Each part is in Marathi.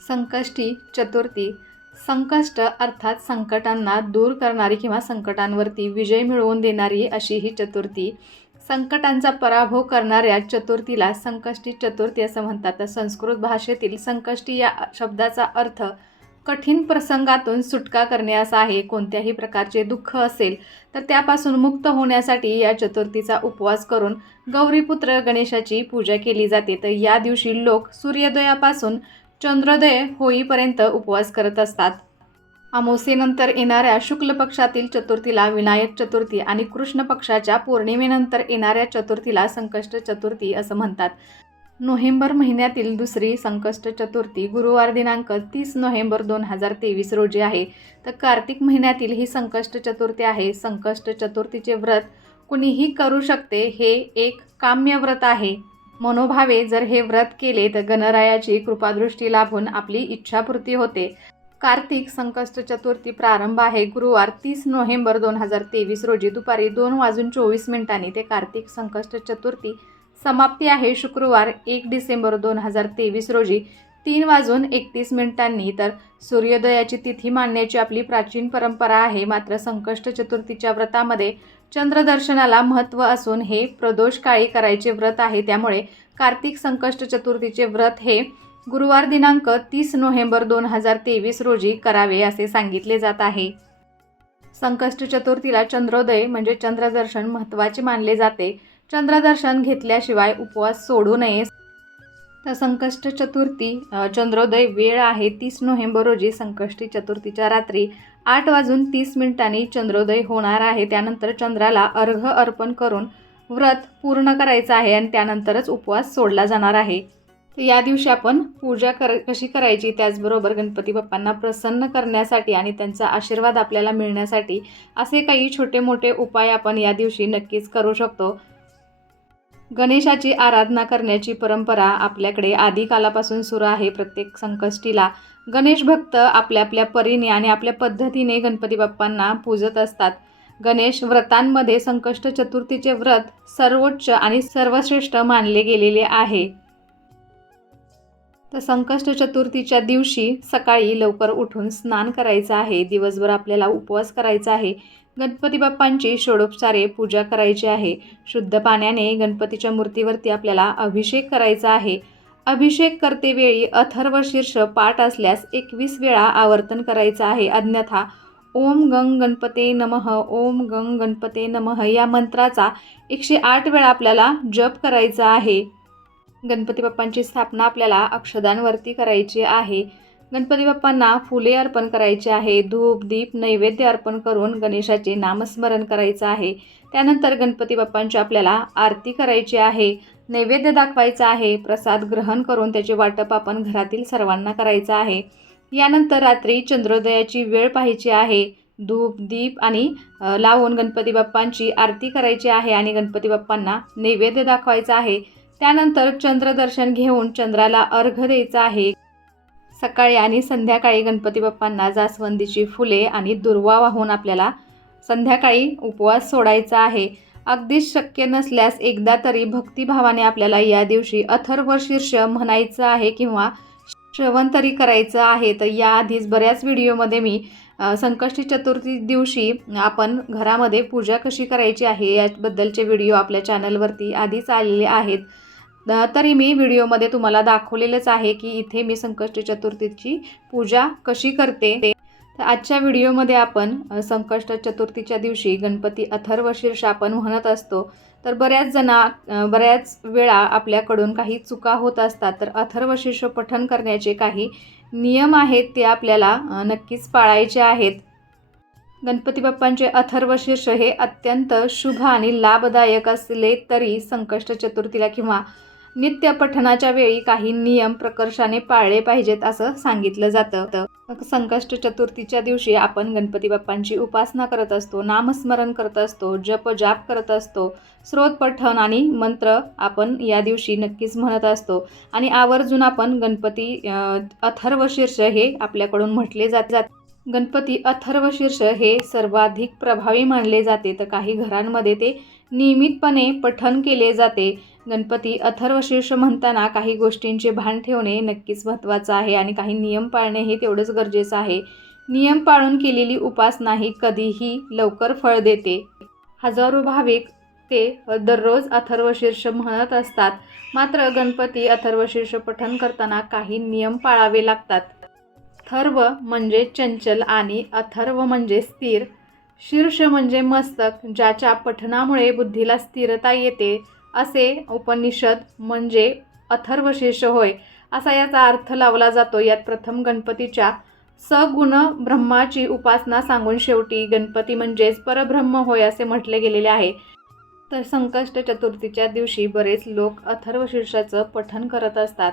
संकष्टी चतुर्थी. संकष्ट अर्थात संकटांना दूर करणारी किंवा संकटांवरती विजय मिळवून देणारी अशी ही चतुर्थी. संकटांचा पराभव करणाऱ्या चतुर्थीला संकष्टी चतुर्थी असं म्हणतात. तर संस्कृत भाषेतील संकष्टी या शब्दाचा अर्थ कठीण प्रसंगातून सुटका करणे असा आहे. कोणत्याही प्रकारचे दुःख असेल तर त्यापासून मुक्त होण्यासाठी या चतुर्थीचा उपवास करून गौरीपुत्र गणेशाची पूजा केली जाते. तर या दिवशी लोक सूर्योदयापासून चंद्रोदय होईपर्यंत उपवास करत असतात. अमावस्येनंतर येणाऱ्या शुक्ल पक्षातील चतुर्थीला विनायक चतुर्थी आणि कृष्ण पक्षाच्या पौर्णिमेनंतर येणाऱ्या चतुर्थीला संकष्ट चतुर्थी असं म्हणतात. नोव्हेंबर महिन्यातील दुसरी संकष्ट चतुर्थी गुरुवार दिनांक 30 नोव्हेंबर 2023 रोजी आहे. तर कार्तिक महिन्यातील ही संकष्ट चतुर्थी आहे. संकष्ट चतुर्थीचे व्रत कुणीही करू शकते. हे एक काम्य व्रत आहे. मनोभावे जर हे व्रत केले तर गणरायाची कृपादृष्टी लाभून आपली इच्छापूर्ती होते. कार्तिक संकष्ट चतुर्थी प्रारंभ आहे गुरुवार 30 नोव्हेंबर 2023 रोजी दुपारी 2:24 ते कार्तिक संकष्ट चतुर्थी समाप्ती आहे शुक्रवार 1 डिसेंबर 2023 रोजी 3:31. तर सूर्योदयाची तिथी मानण्याची आपली प्राचीन परंपरा आहे. मात्र संकष्ट चतुर्थीच्या व्रतामध्ये चंद्रदर्शनाला महत्त्व असून हे प्रदोष काळी करायचे व्रत आहे. त्यामुळे कार्तिक संकष्ट चतुर्थीचे व्रत हे गुरुवार दिनांक 30 नोव्हेंबर 2023 रोजी करावे असे सांगितले जात आहे. संकष्ट चतुर्थीला चंद्रोदय म्हणजे चंद्रदर्शन महत्त्वाचे मानले जाते. चंद्रदर्शन घेतल्याशिवाय उपवास सोडू नये. तर संकष्ट चतुर्थी चंद्रोदय वेळ आहे 30 नोव्हेंबर रोजी. संकष्टी चतुर्थीच्या रात्री 8:30 चंद्रोदय होणार आहे. त्यानंतर चंद्राला अर्घ्य अर्पण करून व्रत पूर्ण करायचं आहे आणि त्यानंतरच उपवास सोडला जाणार आहे. या दिवशी आपण पूजा कशी करायची, त्याचबरोबर गणपती बाप्पांना प्रसन्न करण्यासाठी आणि त्यांचा आशीर्वाद आपल्याला मिळण्यासाठी असे काही छोटे मोठे उपाय आपण या दिवशी नक्कीच करू शकतो. गणेशाची आराधना करण्याची परंपरा आपल्याकडे आदिकालापासून सुरू आहे. प्रत्येक संकष्टीला गणेश भक्त आपल्या आपल्या परीने आणि आपल्या पद्धतीने गणपती बाप्पांना पूजत असतात. गणेश व्रतांमध्ये संकष्ट चतुर्थीचे व्रत सर्वोच्च आणि सर्वश्रेष्ठ मानले गेलेले आहे. तर संकष्ट चतुर्थीच्या दिवशी सकाळी लवकर उठून स्नान करायचं आहे. दिवसभर आपल्याला उपवास करायचा आहे. गणपती बाप्पांची षोडोपचारे पूजा करायची आहे. शुद्ध पाण्याने गणपतीच्या मूर्तीवरती आपल्याला अभिषेक करायचा आहे. अभिषेक करतेवेळी अथर्वशीर्ष पाठ असल्यास 21 वेळा आवर्तन करायचं आहे. अन्यथा ओम गंग गणपते नमः, ओम गंग गणपते नमः या मंत्राचा 108 वेळा आपल्याला जप करायचा आहे. गणपती बाप्पांची स्थापना आपल्याला अक्षदांवरती करायची आहे. गणपती बाप्पांना फुले अर्पण करायचे आहे. धूप दीप नैवेद्य अर्पण करून गणेशाचे नामस्मरण करायचं आहे. त्यानंतर गणपती बाप्पांची आपल्याला आरती करायची आहे. नैवेद्य दाखवायचा आहे. प्रसाद ग्रहण करून त्याचे वाटप आपण घरातील सर्वांना करायचं आहे. यानंतर रात्री चंद्रोदयाची वेळ पाहायची आहे. धूप दीप आणि लावून गणपती बाप्पांची आरती करायची आहे आणि गणपती बाप्पांना नैवेद्य दाखवायचा आहे. त्यानंतर चंद्रदर्शन घेऊन चंद्राला अर्घ्य द्यायचा आहे. सकाळी आणि संध्याकाळी गणपती बाप्पांना जास्वंदीची फुले आणि दुर्वा वाहून आपल्याला संध्याकाळी उपवास सोडायचा आहे. अगदीच शक्य नसल्यास एकदा तरी भक्तिभावाने आपल्याला या दिवशी अथर्वशीर्ष म्हणायचं आहे किंवा श्रवण तरी करायचं आहे. तर याआधीच बऱ्याच व्हिडिओमध्ये मी संकष्टी चतुर्थी दिवशी आपण घरामध्ये पूजा कशी करायची आहे याबद्दलचे व्हिडिओ आपल्या चॅनलवरती आधीच आलेले आहेत. तरी मी व्हिडिओमध्ये तुम्हाला दाखवलेलंच आहे की इथे मी संकष्टी चतुर्थीची पूजा कशी करते. तर आजच्या व्हिडिओमध्ये आपण संकष्ट चतुर्थीच्या दिवशी गणपती अथर्वशीर्ष आपण म्हणत असतो. तर बऱ्याच वेळा आपल्याकडून काही चुका होत असतात. तर अथर्वशीर्ष पठण करण्याचे काही नियम आहेत ते आपल्याला नक्कीच पाळायचे आहेत. गणपती बाप्पांचे अथर्वशीर्ष हे अत्यंत शुभ आणि लाभदायक असले तरी संकष्ट चतुर्थीला किंवा नित्य पठणाच्या वेळी काही नियम प्रकर्षाने पाळले पाहिजेत असं सांगितलं जातं. संकष्ट चतुर्थीच्या दिवशी आपण गणपती बाप्पांची उपासना करत असतो. नामस्मरण करत असतो. जप करत असतो. स्तोत्र पठण आणि मंत्र आपण या दिवशी नक्कीच म्हणत असतो आणि आवर्जून आपण गणपती अथर्वशीर्ष हे आपल्याकडून म्हटले जाते. गणपती अथर्वशीर्ष हे सर्वाधिक प्रभावी मानले जाते. तर काही घरांमध्ये ते नियमितपणे पठण केले जाते. गणपती अथर्वशीर्ष म्हणताना काही गोष्टींचे भान ठेवणे नक्कीच महत्त्वाचं आहे आणि काही नियम पाळणे हे तेवढंच गरजेचं आहे. नियम पाळून केलेली उपासना ही कधीही लवकर फळ देते. हजारो भाविक ते दररोज अथर्वशीर्ष म्हणत असतात, मात्र गणपती अथर्वशीर्ष पठण करताना काही नियम पाळावे लागतात. थर्व म्हणजे चंचल आणि अथर्व म्हणजे स्थिर. शीर्ष म्हणजे मस्तक, ज्याच्या पठणामुळे बुद्धीला स्थिरता येते, असे उपनिषद म्हणजे अथर्वशीर्ष होय, असा याचा अर्थ लावला जातो. यात प्रथम गणपतीच्या सगुण ब्रह्माची उपासना सांगून शेवटी गणपती म्हणजेच परब्रह्म होय असे म्हटले गेलेले आहे. तर संकष्ट चतुर्थीच्या दिवशी बरेच लोक अथर्वशीर्षाचं पठण करत असतात.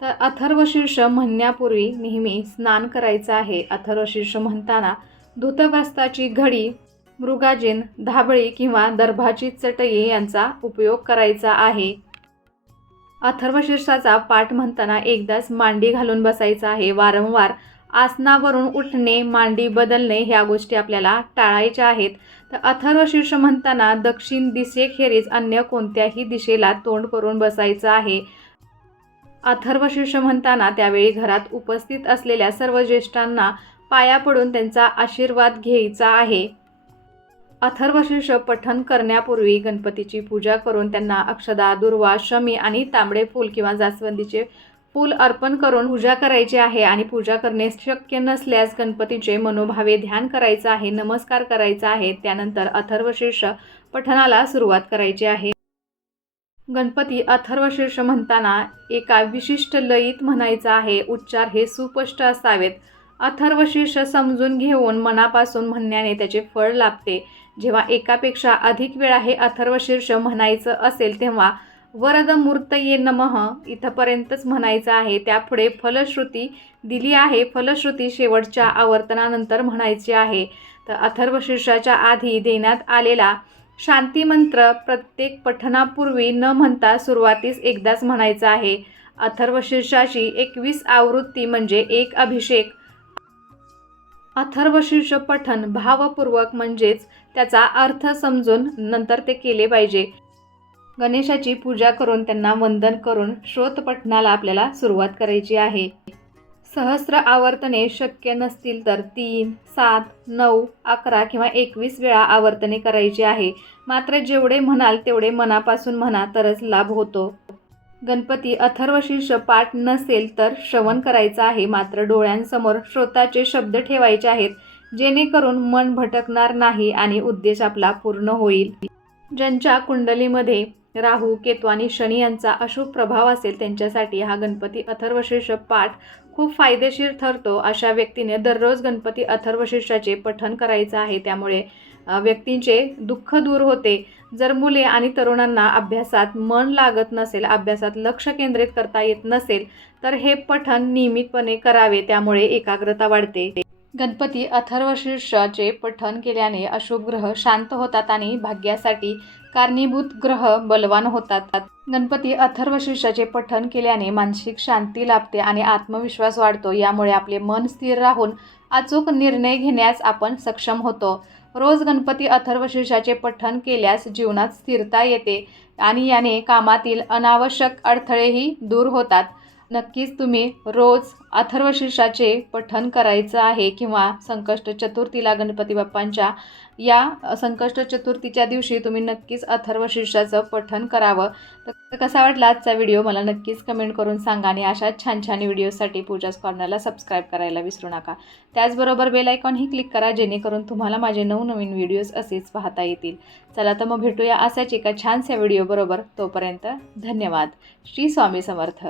तर अथर्वशीर्ष म्हणण्यापूर्वी नेहमी स्नान करायचं आहे. अथर्वशीर्ष म्हणताना धूतवस्त्राची घडी, मृगाजीन, धाबळी किंवा दर्भाची चटई यांचा उपयोग करायचा आहे. अथर्वशीर्षाचा पाठ म्हणताना एकदाच मांडी घालून बसायचं आहे. वारंवार आसनावरून उठणे, मांडी बदलणे ह्या गोष्टी आपल्याला टाळायच्या आहेत. तर अथर्वशीर्ष म्हणताना दक्षिण दिशेखेरीज अन्य कोणत्याही दिशेला तोंड करून बसायचं आहे. अथर्वशीर्ष म्हणताना त्यावेळी घरात उपस्थित असलेल्या सर्व ज्येष्ठांना पाया पडून त्यांचा आशीर्वाद घ्यायचा आहे. अथर्वशीर्ष पठण करण्यापूर्वी गणपतीची पूजा करून त्यांना अक्षदा, दुर्वा, शमी आणि तांबडे फूल किंवा जास्वंदीचे फूल अर्पण करून पूजा करायची आहे. आणि पूजा करणे शक्य नसल्यास गणपतीचे मनोभावे ध्यान करायचं आहे, नमस्कार करायचा आहे. त्यानंतर अथर्वशीर्ष पठणाला सुरुवात करायची आहे. गणपती अथर्वशीर्ष म्हणताना एका विशिष्ट लयीत म्हणायचं आहे. उच्चार हे सुस्पष्ट असावेत. अथर्वशीर्ष समजून घेऊन मनापासून म्हणण्याने त्याचे फळ लाभते. जेव्हा एकापेक्षा अधिक वेळा हे अथर्वशीर्ष म्हणायचं असेल तेव्हा वरदमूर्तये नमः इथपर्यंतच म्हणायचं आहे. त्यापुढे फलश्रुती दिली आहे. फलश्रुती शेवटच्या आवर्तनानंतर म्हणायची आहे. तर अथर्वशीर्षाच्या आधी देण्यात आलेला शांती मंत्र प्रत्येक पठणापूर्वी न म्हणता सुरुवातीस एकदाच म्हणायचा आहे. अथर्वशीर्षाची 21 आवृत्ती म्हणजे एक अभिषेक. अथर्वशीर्ष पठण भावपूर्वक म्हणजेच त्याचा अर्थ समजून नंतर ते केले पाहिजे. गणेशाची पूजा करून त्यांना वंदन करून श्रोतपठणाला आपल्याला सुरुवात करायची आहे. सहस्र आवर्तने शक्य नसतील तर 3, 7, 9, 11 किंवा 21 वेळा आवर्तने करायची आहे. मात्र जेवढे म्हणाल तेवढे मनापासून म्हणा तरच लाभ होतो. गणपती अथर्वशीर्ष पाठ नसेल तर श्रवण करायचं आहे. मात्र डोळ्यांसमोर श्रोताचे शब्द ठेवायचे आहेत, जेणेकरून मन भटकणार नाही आणि उद्देश आपला पूर्ण होईल. ज्यांच्या कुंडलीमध्ये राहू, केतू आणि शनी यांचा अशुभ प्रभाव असेल त्यांच्यासाठी हा गणपती अथर्वशीर्ष पाठ खूप फायदेशीर ठरतो. अशा व्यक्तीने दररोज गणपती अथर्वशीर्षाचे पठण करायचं आहे. त्यामुळे व्यक्तींचे दुःख दूर होते. जर मुले आणि तरुणांना अभ्यासात मन लागत नसेल, अभ्यासात लक्ष केंद्रित करता येत नसेल तर हे पठण नियमितपणे करावे. त्यामुळे एकाग्रता वाढते. गणपती अथर्वशीर्षाचे पठण केल्याने अशुभ ग्रह शांत होतात आणि भाग्यासाठी कारणीभूत ग्रह बलवान होतात. गणपती अथर्वशीर्षाचे पठण केल्याने मानसिक शांती लाभते आणि आत्मविश्वास वाढतो. यामुळे आपले मन स्थिर राहून अचूक निर्णय घेण्यास आपण सक्षम होतो. रोज गणपती अथर्वशीर्षाचे पठण केल्यास जीवनात स्थिरता येते आणि याने कामातील अनावश्यक अडथळेही दूर होतात. नक्कीच तुम्ही रोज अथर्वशीर्षाचे पठण करायचं आहे किंवा संकष्ट चतुर्थीला गणपती बाप्पांच्या या संकष्ट चतुर्थीच्या दिवशी तुम्ही नक्कीच अथर्वशीर्षाचं पठण करावं. तर कसा वाटला आजचा व्हिडिओ मला नक्कीच कमेंट करून सांगा आणि अशा छान छान व्हिडिओसाठी पूजाच कॉर्नरला सबस्क्राईब करायला विसरू नका. त्याचबरोबर बेल आयकॉनही क्लिक करा, जेणेकरून तुम्हाला माझे नवनवीन व्हिडिओज असेच पाहता येतील. चला तर मग भेटूया अशाच एका छानशा व्हिडिओबरोबर. तोपर्यंत धन्यवाद. श्री स्वामी समर्थ.